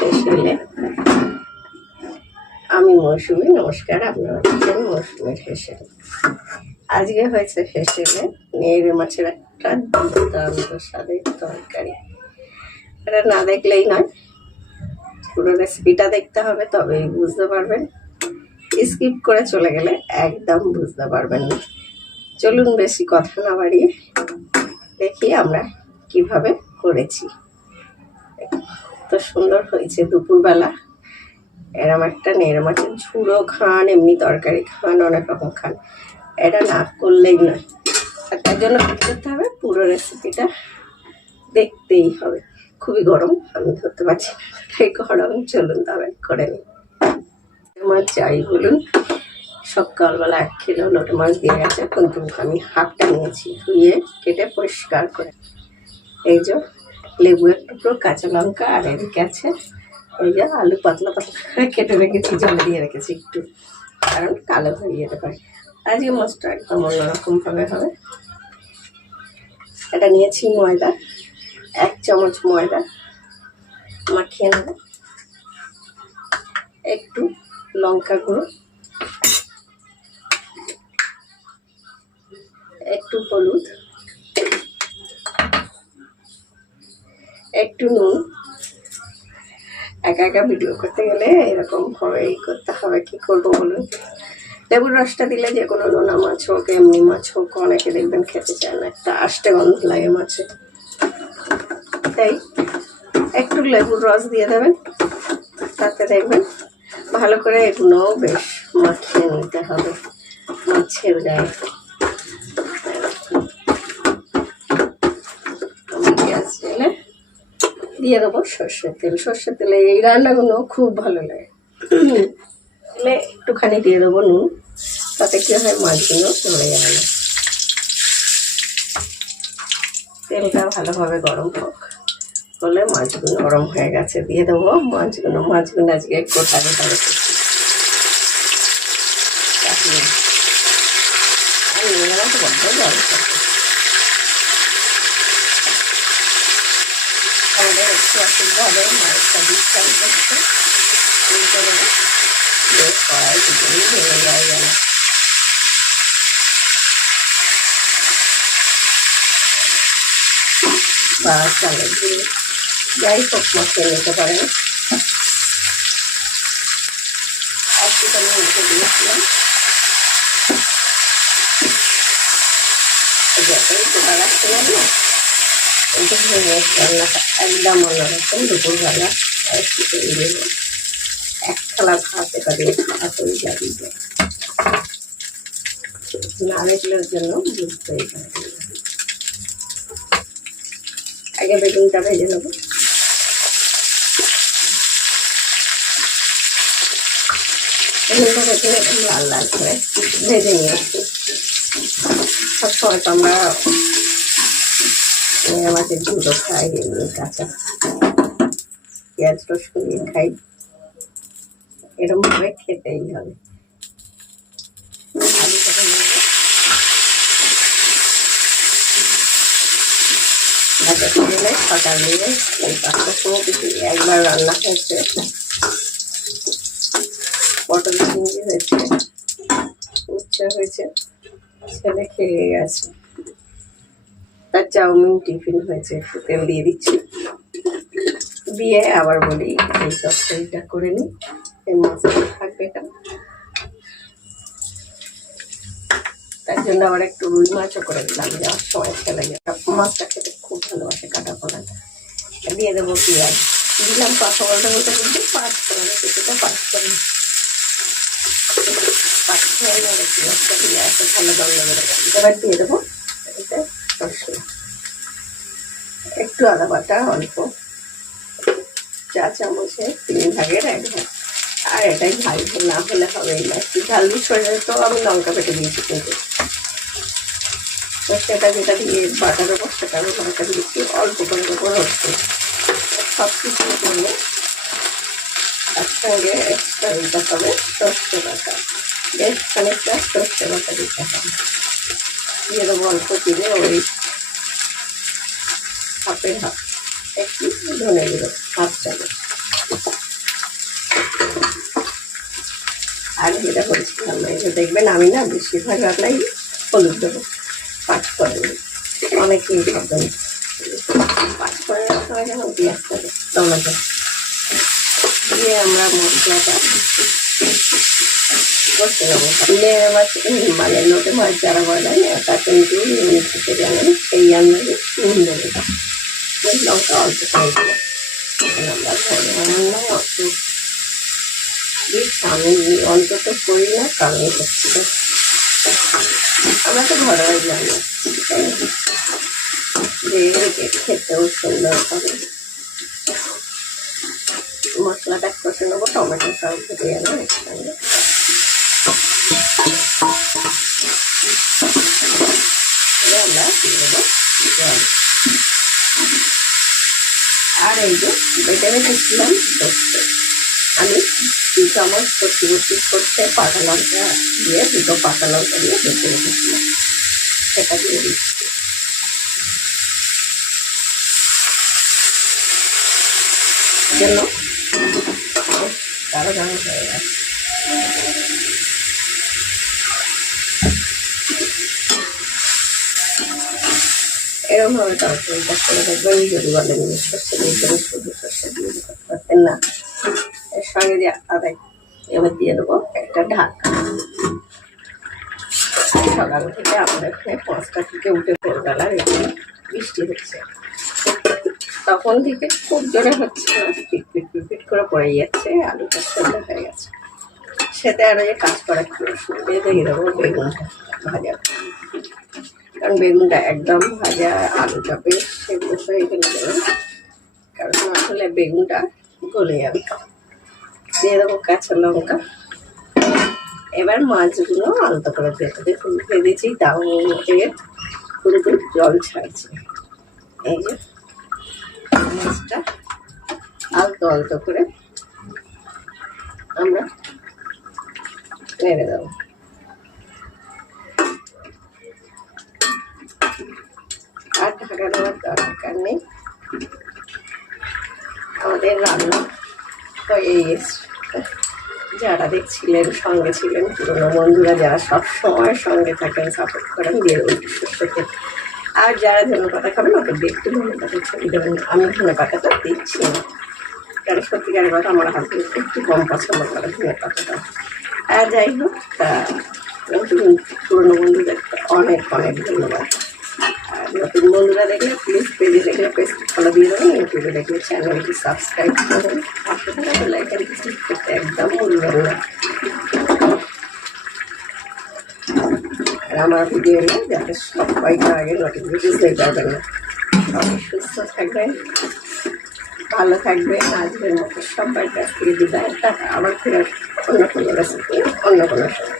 হেসেলে। আমি মৌসুমি, নমস্কার। আপনারা দেখছেন মৌসুমির হেসেল। আজকে হয়েছে হেসেলে নেড়ে মাছের একটা দুর্দান্ত স্বাদের তরকারি। এটা না দেখলেই নয়, পুরো রেসিপিটা দেখতে হবে, তবেই বুঝতে পারবেন। স্কিপ করে চলে গেলে একদম বুঝতে পারবেন না। চলুন বেশি কথা না বাড়িয়ে দেখি আমরা কিভাবে করেছি। তো সুন্দর হয়েছে। দুপুরবেলা এরম একটা নেড়ে মাছের ঝুড়ো খান, এমনি তরকারি খান, অনেক রকম খান, এটা না করলেই নয়। আর তার জন্য কী করতে হবে, পুরো রেসিপিটা দেখতেই হবে। খুবই গরম, আমি ধরতে পারছি না, তাই গরম। চলুন তবে করে নিই। মাছ যাই বলুন, সকালবেলা 1 কিলো লোটে মাছ দিয়ে গেছে, কিন্তু আমি হাফটা নিয়েছি, ধুয়ে কেটে পরিষ্কার করে। এই যে লেবু এক টুকরো, কাঁচা লঙ্কা, আর এদিকে আছে এই যে আলু পাতলা পাতলা করে কেটে রেখেছি, জলে দিয়ে রেখেছি একটু, কারণ কালো হয়ে যেতে পারে। আজকে মাছটা একদম অন্যরকমভাবে হবে। এটা নিয়েছি ময়দা, 1 চামচ ময়দা মাখিয়ে নেব, একটু লঙ্কা গুঁড়ো, একটু হলুদ, একটু নুন। একা একা ভিডিও করতে গেলে এরকম হবেই, করতে হবে, কি করবো বলুন। লেবুর রসটা দিলে যে কোনো নোনা মাছ হোক, এমনি মাছ হোক, অনেকে দেখবেন খেতে চায় না, একটা আষ্টে গন্ধ লাগে মাছে, তাই একটু লেবুর রস দিয়ে দেবেন। তাতে দেখবেন ভালো করে এগুলো বেশ মাখিয়ে নিতে হবে মাছের গায়ে। গ্যাস জ্বেলে দিয়ে দেবো সর্ষের তেল। সর্ষের তেলে এই রান্নাগুলো খুব ভালো লাগে। তেলে একটুখানি দিয়ে দেবো নুন, তাতে কি হয় মাছগুলো ধরে যাবে না। তেলটা ভালোভাবে গরম হোক, হলে মাছগুলো গরম হয়ে গেছে, দিয়ে দেবো মাছগুলো। মাছগুলো আজকে গোটা গোটা রেখেছি, আর নিয়ে গেলে তো বড্ড জল থাকে। আমাদের একটু অসুবিধাভাবে মাছটা ডিস্টার্ব করছে, উল্টে দেবো, বেশ কড়াই দুটোই ভেঙে যায় গেল। বা চালের গুঁড়ো যাই হোক মাখিয়ে নিতে পারেন। একটুখানি উঠে দিয়েছিলাম, যতই গোটা রাখছিলাম না, কিন্তু রান্নাটা একদম অন্যরকম। দুপুরবেলা একটু তৈরি দেবো, 1 থালা ভাত এটা দিয়ে খাওয়া হয়ে যাবে। না দেখলের জন্য বুঝতেই পারি। আগে বেগুনটা ভেজে নেবো। বেগুনটা ভেজে একদম লাল লাল করে ভেজে নিয়েছি। সবসময় তো আমরা মাছের ঝুড়ো খাই, এমনি কাঁচা পেঁয়াজ রসুন দিয়ে খাই, এরকমভাবে খেতেই হবে। আলুটাকে নেবো, দিলে সকাল দিলে এই 5টার সময় কিছু একবার রান্না হয়েছে, পটল চিংড়ি হয়েছে, উচ্ছে হয়েছে, ছেলে খেয়ে গেছে। তার চাউমিন টিফিন হয়েছে। একটু তেল দিয়ে দিচ্ছি, দিয়ে আবার বলি এই তরকারিটা করে নিই, এই মাছটা থাকবে কেন। তার জন্য আবার একটু রুই মাছও করে দিলাম, যাওয়ার সময় ছেলে মাছটা খেতে খুব ভালোবাসে, কাটা পোনাটা। দিয়ে দেবো পেঁয়াজ, দিলাম কথা বলতে বলতে বলতে 5 করে কিছুটা 5 করে 5 হয়ে গেলে পেঁয়াজটা দিয়ে এত ভালো দল লেগে। এবার দিয়ে দেবো এটা সর্ষে, একটু আদা বাটা অল্প, 4 চামচে 3 ভাগের 1 ভাগ। আর এটাই ঝাল ঝাল না হলে হবেই না, একটু ঝাল সরে তো আমি লঙ্কা পেটে দিয়েছি, কিন্তু সেটা যেটা দিয়ে বাটার ওপর সেটা আমি লঙ্কা দিয়েছি অল্প করে ওপর হচ্ছে। সব কিছু করলে একসঙ্গে এক্সট্রা দিতে হবে সর্ষে বাটা, বেশ খানিকটা সর্ষে বাটা দিতে হবে। দিয়ে দেবো অল্প দিলে ওই হাফের হাফ, একটু ধনে গুঁড়ো 1/2 চামচ, আর যেটা বলছিলাম এই যে দেখবেন আমি না বেশিরভাগ রান্নাই হলুদ দেবো, পাঁচফোড়ন অনেকেই খাবেন। পাঁচফোড়নের সময় যেমন পেঁয়াজ দেবো, টমেটো দিয়ে আমরা মশলাটা কষে নেবো। লেয়ার মাছ মানে লোটে মাছ যারা বানায় এটা কিন্তু নুন খেতে জানেন, সেই আন্দাজে নুন দেবে, লঙ্কা অল্প করে দেবো। আমরা ঘরে রান্না অত আমি অন্তত করি না, কারণ হচ্ছে আমরা তো ঘরে রান্না যে খেতেও সুন্দর হবে। মশলাটা কষে নেবো, টমেটো সব দিয়ে নেবো একসঙ্গে। আমরা দিয়ে দেবো জল। আর এই যে বেটে রেখেছিলাম সর্ষে, আমি 2 চামচ করতে পাকা লঙ্কা দিয়ে 2 পাকা লঙ্কা দিয়ে বেটে রেখেছিলাম, সেটা দিয়ে দিচ্ছি। জন্য তারা গান হয়ে গেছে। এরকমভাবে তরকারিটা করে দেখবেন। যদি বলেন সর্ষে দিয়ে দেবেন, শুধু সর্ষে দিয়ে দিতে পারতেন না, এর সঙ্গে দিয়ে আদায় এবার দিয়ে দেবো একটা ঢাকা। সকাল থেকে আমাদের এখানে 5টা থেকে উঠে ভোরবেলা বৃষ্টি হচ্ছে, তখন থেকে খুব জোরে হচ্ছে না, পিট করে পড়ে যাচ্ছে। আলুটা সেদ্ধ হয়ে গেছে, সেতে আরও যে কাজ করা দিয়ে দিয়ে দেবো বেগুনটা ভাজা, কারণ বেগুনটা একদম ভাজা, আলুটা বেশ সেগুলো হয়ে গেলে দেবেন, কারণ আসলে বেগুনটা গলে যাবে। দিয়ে দেবো কাঁচা লঙ্কা। এবার মাছগুলো আলতো করে দেখে দেখুন ভেবেছি, তাও পুরো জল ছাড়ছে। এই যে মাছটা আলতো আলতো করে আমরা নেড়ে দেবো। আর ঢাকা দেওয়ার দরকার নেই, আমাদের রান্না হয়ে গেছে। যারা দেখছিলেন, সঙ্গে ছিলেন, পুরোনো বন্ধুরা যারা সব সময় সঙ্গে থাকেন, সাপোর্ট করেন, দিয়ে দেবেন সর্ষে। আর যারা ধনেপাতা খাবেন ওকে দেখতে ধনেপাতা ছবি দেবেন। আমি ধনেপাতাটা দিচ্ছি না, কারণ সত্যিকারের কথা আমার হাতে একটু কম পছন্দ করে ধনেপাতাটা। আর যাই হোক, তা নতুন পুরোনো বন্ধুদের অনেক অনেক ধন্যবাদ। আর নতুন বন্ধুরা দেখলে প্লিজ পেজে দেখলে পেজটি ফলো দিয়ে দেবেন, ইউটিউবে দেখলে চ্যানেলটি সাবস্ক্রাইব করবেন, পাশে থাকা বেল আইকনটি ক্লিক করতে একদম ভুলবেন না। আর আমার ভিডিও নিয়ে যাতে সবাইকে আগে নোটিফিকেশন দিতে পারবেন না। সবাই সুস্থ থাকবেন, ভালো থাকবেন। আজকের মতো সবার কাছ থেকে বিদায়। টাকা আবার ফেরার অন্য কোনো রেসিপি অন্য কোনো সময়।